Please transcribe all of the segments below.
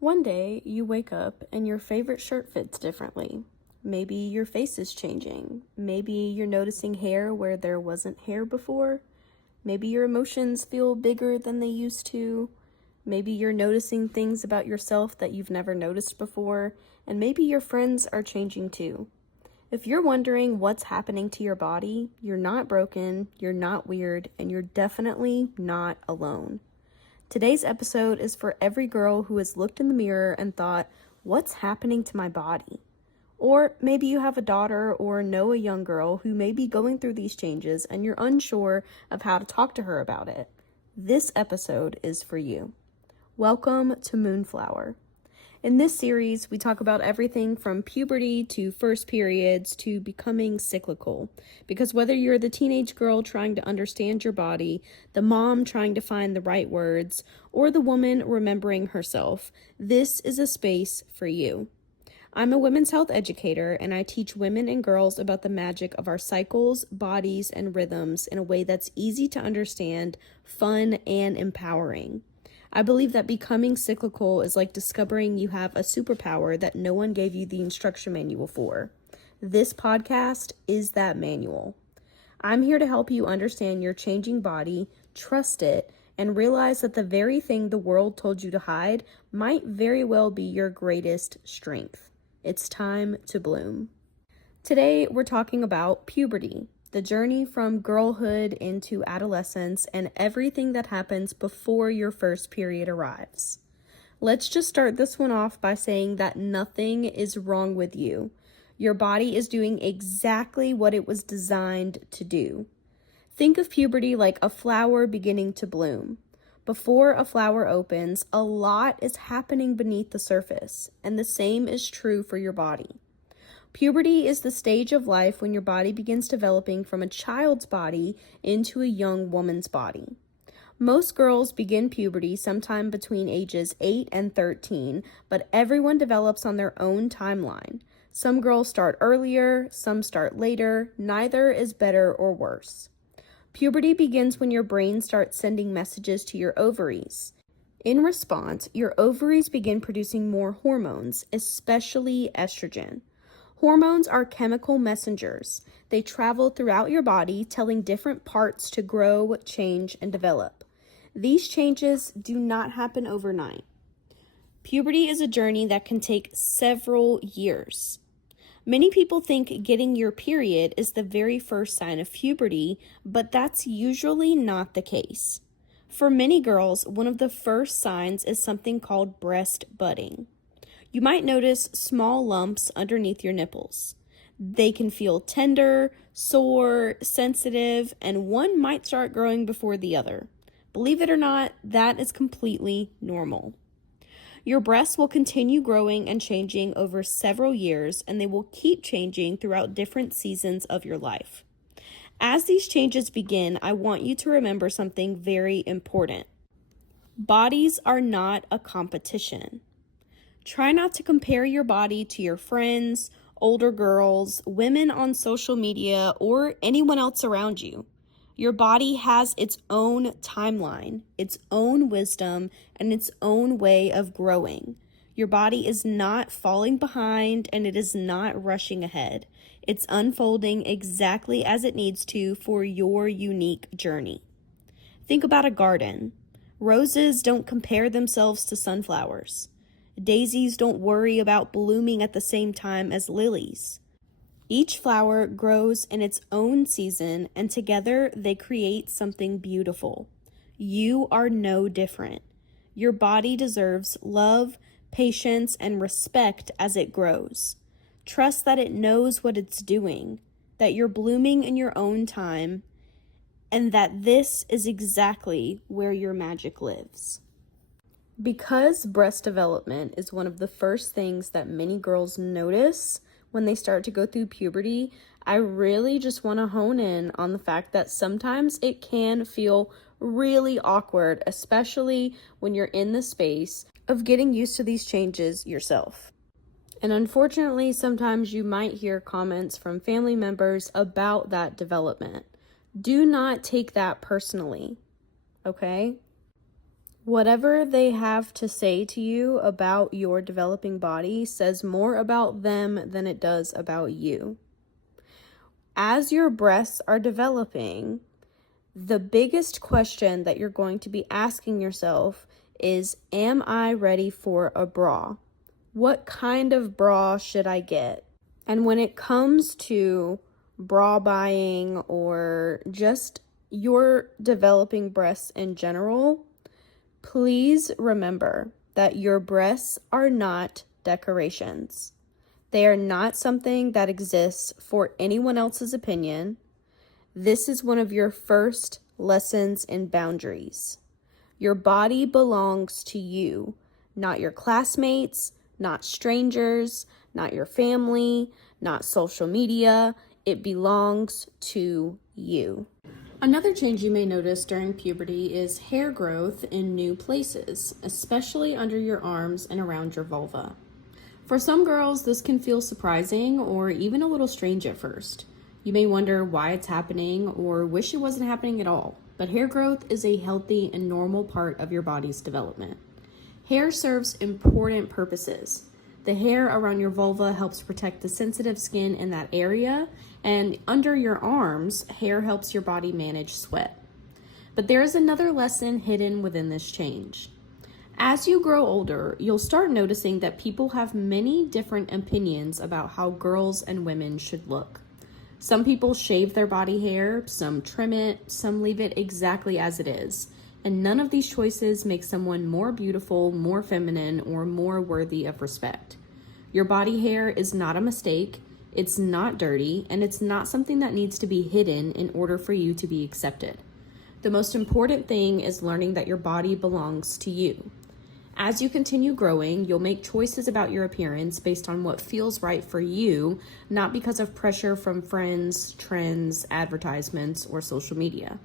One day, you wake up and your favorite shirt fits differently. Maybe your face is changing. Maybe you're noticing hair where there wasn't hair before. Maybe your emotions feel bigger than they used to. Maybe you're noticing things about yourself that you've never noticed before. And maybe your friends are changing too. If you're wondering what's happening to your body, you're not broken, you're not weird, and you're definitely not alone. Today's episode is for every girl who has looked in the mirror and thought, what's happening to my body? Or maybe you have a daughter or know a young girl who may be going through these changes and you're unsure of how to talk to her about it. This episode is for you. Welcome to Moonflower. In this series, we talk about everything from puberty to first periods to becoming cyclical. Because whether you're the teenage girl trying to understand your body, the mom trying to find the right words, or the woman remembering herself, this is a space for you. I'm a women's health educator, and I teach women and girls about the magic of our cycles, bodies, and rhythms in a way that's easy to understand, fun, and empowering. I believe that becoming cyclical is like discovering you have a superpower that no one gave you the instruction manual for. This podcast is that manual. I'm here to help you understand your changing body, trust it, and realize that the very thing the world told you to hide might very well be your greatest strength. It's time to bloom. Today, we're talking about puberty. The journey from girlhood into adolescence and everything that happens before your first period arrives. Let's just start this one off by saying that nothing is wrong with you. Your body is doing exactly what it was designed to do. Think of puberty like a flower beginning to bloom. Before a flower opens, a lot is happening beneath the surface, and the same is true for your body. Puberty is the stage of life when your body begins developing from a child's body into a young woman's body. Most girls begin puberty sometime between ages 8 and 13, but everyone develops on their own timeline. Some girls start earlier, some start later, neither is better or worse. Puberty begins when your brain starts sending messages to your ovaries. In response, your ovaries begin producing more hormones, especially estrogen. Hormones are chemical messengers. They travel throughout your body, telling different parts to grow, change, and develop. These changes do not happen overnight. Puberty is a journey that can take several years. Many people think getting your period is the very first sign of puberty, but that's usually not the case. For many girls, one of the first signs is something called breast budding. You might notice small lumps underneath your nipples. They can feel tender, sore, sensitive, and one might start growing before the other. Believe it or not, that is completely normal. Your breasts will continue growing and changing over several years, and they will keep changing throughout different seasons of your life. As these changes begin, I want you to remember something very important. Bodies are not a competition. Try not to compare your body to your friends, older girls, women on social media, or anyone else around you. Your body has its own timeline, its own wisdom, and its own way of growing. Your body is not falling behind and it is not rushing ahead. It's unfolding exactly as it needs to for your unique journey. Think about a garden. Roses don't compare themselves to sunflowers. Daisies don't worry about blooming at the same time as lilies. Each flower grows in its own season, and together they create something beautiful. You are no different. Your body deserves love, patience, and respect as it grows. Trust that it knows what it's doing, that you're blooming in your own time, and that this is exactly where your magic lives. Because breast development is one of the first things that many girls notice when they start to go through puberty, I really just want to hone in on the fact that sometimes it can feel really awkward, especially when you're in the space of getting used to these changes yourself. And unfortunately, sometimes you might hear comments from family members about that development. Do not take that personally, okay? Whatever they have to say to you about your developing body says more about them than it does about you. As your breasts are developing, the biggest question that you're going to be asking yourself is, am I ready for a bra? What kind of bra should I get? And when it comes to bra buying or just your developing breasts in general, please remember that your breasts are not decorations. They are not something that exists for anyone else's opinion. This is one of your first lessons in boundaries. Your body belongs to you, not your classmates, not strangers, not your family, not social media. It belongs to you. Another change you may notice during puberty is hair growth in new places, especially under your arms and around your vulva. For some girls, this can feel surprising or even a little strange at first. You may wonder why it's happening or wish it wasn't happening at all, but hair growth is a healthy and normal part of your body's development. Hair serves important purposes. The hair around your vulva helps protect the sensitive skin in that area, and under your arms, hair helps your body manage sweat. But there is another lesson hidden within this change. As you grow older, you'll start noticing that people have many different opinions about how girls and women should look. Some people shave their body hair, some trim it, some leave it exactly as it is. And none of these choices make someone more beautiful, more feminine, or more worthy of respect. Your body hair is not a mistake, it's not dirty, and it's not something that needs to be hidden in order for you to be accepted. The most important thing is learning that your body belongs to you. As you continue growing, you'll make choices about your appearance based on what feels right for you, not because of pressure from friends, trends, advertisements, or social media.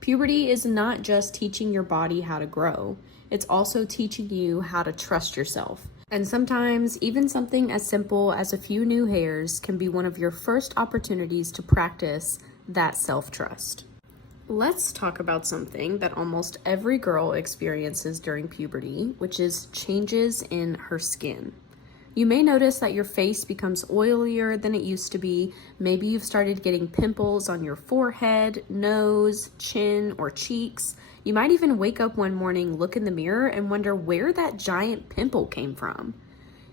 Puberty is not just teaching your body how to grow, it's also teaching you how to trust yourself. And sometimes, even something as simple as a few new hairs can be one of your first opportunities to practice that self-trust. Let's talk about something that almost every girl experiences during puberty, which is changes in her skin. You may notice that your face becomes oilier than it used to be. Maybe you've started getting pimples on your forehead, nose, chin, or cheeks. You might even wake up one morning, look in the mirror, and wonder where that giant pimple came from.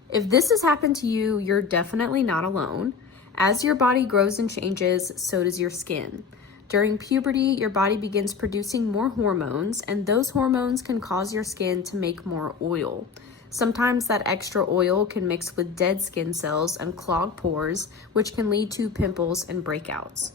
If this has happened to you, you're definitely not alone. As your body grows and changes, so does your skin. During puberty, your body begins producing more hormones, and those hormones can cause your skin to make more oil. Sometimes that extra oil can mix with dead skin cells and clog pores, which can lead to pimples and breakouts.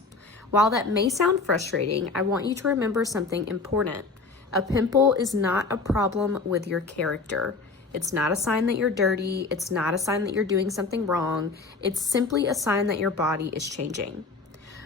While that may sound frustrating, I want you to remember something important. A pimple is not a problem with your character. It's not a sign that you're dirty. It's not a sign that you're doing something wrong. It's simply a sign that your body is changing.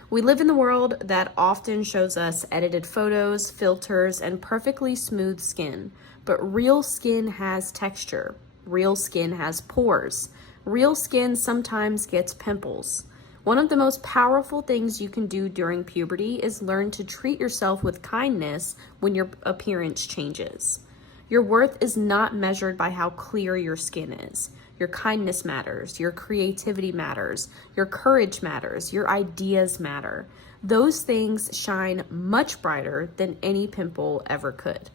We live in the world that often shows us edited photos, filters, and perfectly smooth skin. But real skin has texture. Real skin has pores. Real skin sometimes gets pimples. One of the most powerful things you can do during puberty is learn to treat yourself with kindness when your appearance changes. Your worth is not measured by how clear your skin is. Your kindness matters, your creativity matters, your courage matters, your ideas matter. Those things shine much brighter than any pimple ever could.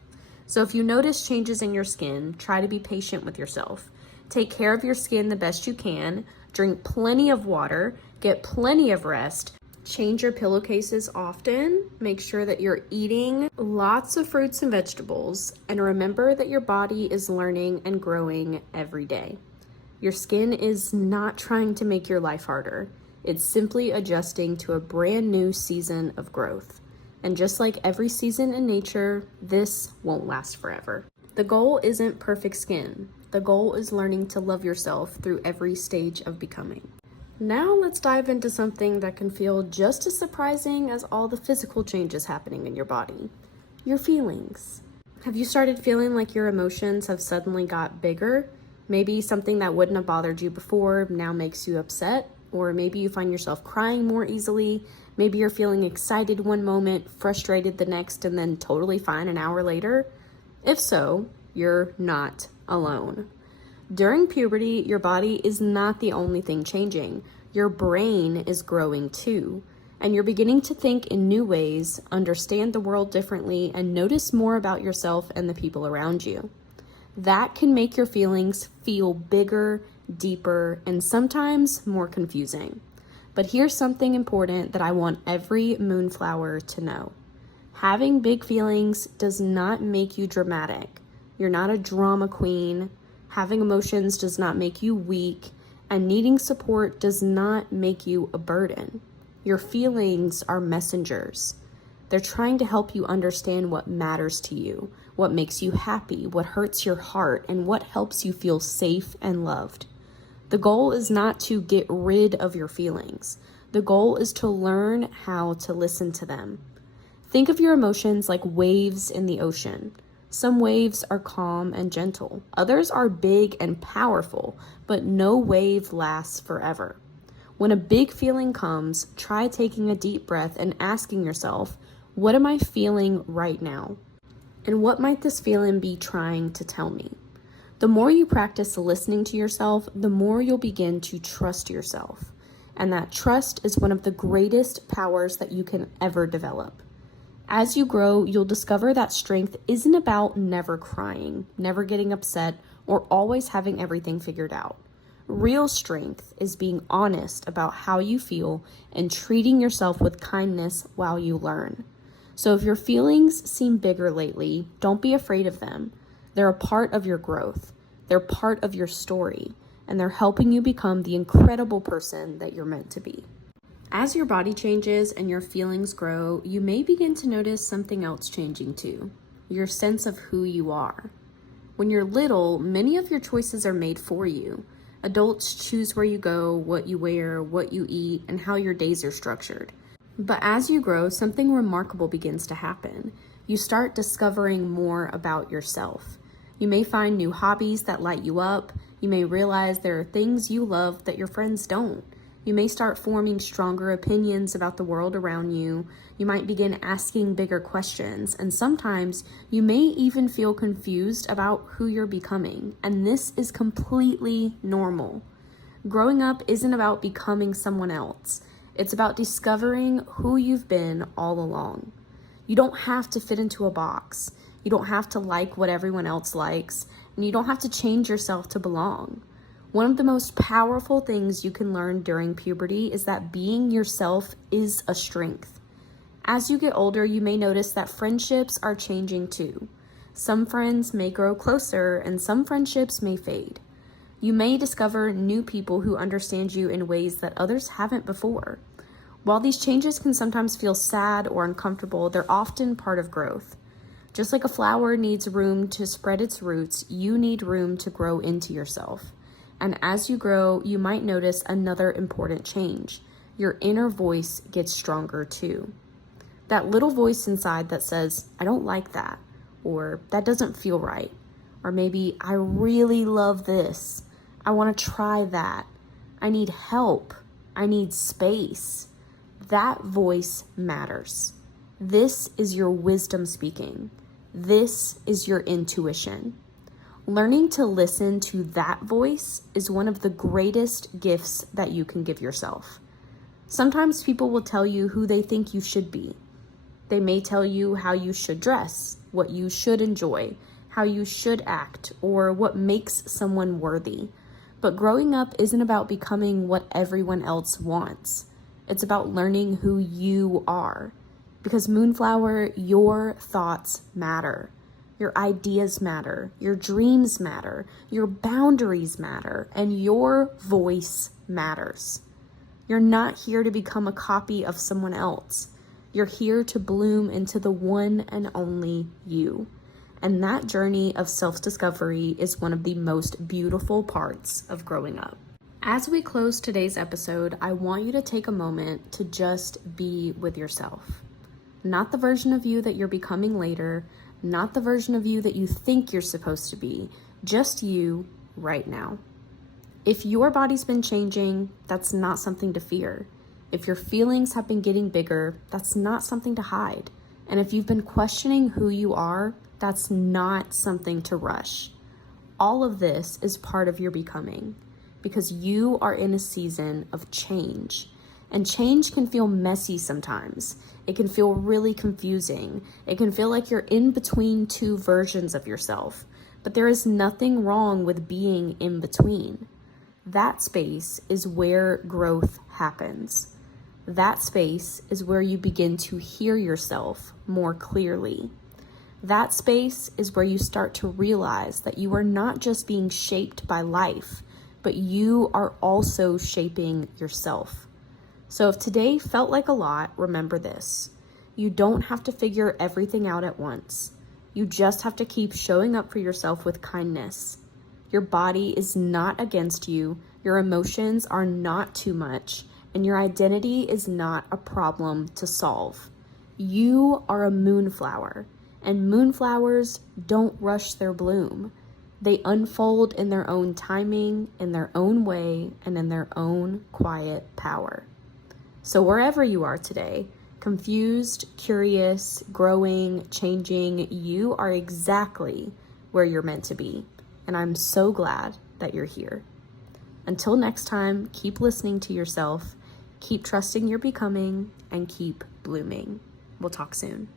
So if you notice changes in your skin, try to be patient with yourself. Take care of your skin the best you can, drink plenty of water, get plenty of rest, change your pillowcases often, make sure that you're eating lots of fruits and vegetables, and remember that your body is learning and growing every day. Your skin is not trying to make your life harder. It's simply adjusting to a brand new season of growth. And just like every season in nature, this won't last forever. The goal isn't perfect skin. The goal is learning to love yourself through every stage of becoming. Now let's dive into something that can feel just as surprising as all the physical changes happening in your body. Your feelings. Have you started feeling like your emotions have suddenly got bigger? Maybe something that wouldn't have bothered you before now makes you upset, or maybe you find yourself crying more easily. Maybe you're feeling excited one moment, frustrated the next, and then totally fine an hour later. If so, you're not alone. During puberty, your body is not the only thing changing. Your brain is growing too, and you're beginning to think in new ways, understand the world differently, and notice more about yourself and the people around you. That can make your feelings feel bigger, deeper, and sometimes more confusing. But here's something important that I want every moonflower to know. Having big feelings does not make you dramatic. You're not a drama queen. Having emotions does not make you weak, and needing support does not make you a burden. Your feelings are messengers. They're trying to help you understand what matters to you, what makes you happy, what hurts your heart, and what helps you feel safe and loved. The goal is not to get rid of your feelings. The goal is to learn how to listen to them. Think of your emotions like waves in the ocean. Some waves are calm and gentle. Others are big and powerful, but no wave lasts forever. When a big feeling comes, try taking a deep breath and asking yourself, what am I feeling right now? And what might this feeling be trying to tell me? The more you practice listening to yourself, the more you'll begin to trust yourself. And that trust is one of the greatest powers that you can ever develop. As you grow, you'll discover that strength isn't about never crying, never getting upset, or always having everything figured out. Real strength is being honest about how you feel and treating yourself with kindness while you learn. So if your feelings seem bigger lately, don't be afraid of them. They're a part of your growth. They're part of your story, and they're helping you become the incredible person that you're meant to be. As your body changes and your feelings grow, you may begin to notice something else changing too, your sense of who you are. When you're little, many of your choices are made for you. Adults choose where you go, what you wear, what you eat, and how your days are structured. But as you grow, something remarkable begins to happen. You start discovering more about yourself. You may find new hobbies that light you up. You may realize there are things you love that your friends don't. You may start forming stronger opinions about the world around you. You might begin asking bigger questions, and sometimes you may even feel confused about who you're becoming, and this is completely normal. Growing up isn't about becoming someone else. It's about discovering who you've been all along. You don't have to fit into a box. You don't have to like what everyone else likes, and you don't have to change yourself to belong. One of the most powerful things you can learn during puberty is that being yourself is a strength. As you get older, you may notice that friendships are changing too. Some friends may grow closer and some friendships may fade. You may discover new people who understand you in ways that others haven't before. While these changes can sometimes feel sad or uncomfortable, they're often part of growth. Just like a flower needs room to spread its roots, you need room to grow into yourself. And as you grow, you might notice another important change. Your inner voice gets stronger too. That little voice inside that says, I don't like that, or that doesn't feel right, or maybe I really love this. I want to try that. I need help. I need space. That voice matters. This is your wisdom speaking. This is your intuition. Learning to listen to that voice is one of the greatest gifts that you can give yourself. Sometimes people will tell you who they think you should be. They may tell you how you should dress, what you should enjoy, how you should act, or what makes someone worthy. But growing up isn't about becoming what everyone else wants. It's about learning who you are. Because Moonflower, your thoughts matter. Your ideas matter, your dreams matter, your boundaries matter, and your voice matters. You're not here to become a copy of someone else. You're here to bloom into the one and only you. And that journey of self-discovery is one of the most beautiful parts of growing up. As we close today's episode, I want you to take a moment to just be with yourself. Not the version of you that you're becoming later, not the version of you that you think you're supposed to be, just you right now. If your body's been changing, that's not something to fear. If your feelings have been getting bigger, that's not something to hide. And if you've been questioning who you are, That's not something to rush. All of this is part of your becoming because you are in a season of change. And change can feel messy sometimes. It can feel really confusing. It can feel like you're in between two versions of yourself. But there is nothing wrong with being in between. That space is where growth happens. That space is where you begin to hear yourself more clearly. That space is where you start to realize that you are not just being shaped by life, but you are also shaping yourself. So if today felt like a lot, remember this. You don't have to figure everything out at once. You just have to keep showing up for yourself with kindness. Your body is not against you. Your emotions are not too much. And your identity is not a problem to solve. You are a moonflower, and moonflowers don't rush their bloom. They unfold in their own timing, in their own way, and in their own quiet power. So wherever you are today, confused, curious, growing, changing, you are exactly where you're meant to be. And I'm so glad that you're here. Until next time, keep listening to yourself, keep trusting your becoming, and keep blooming. We'll talk soon.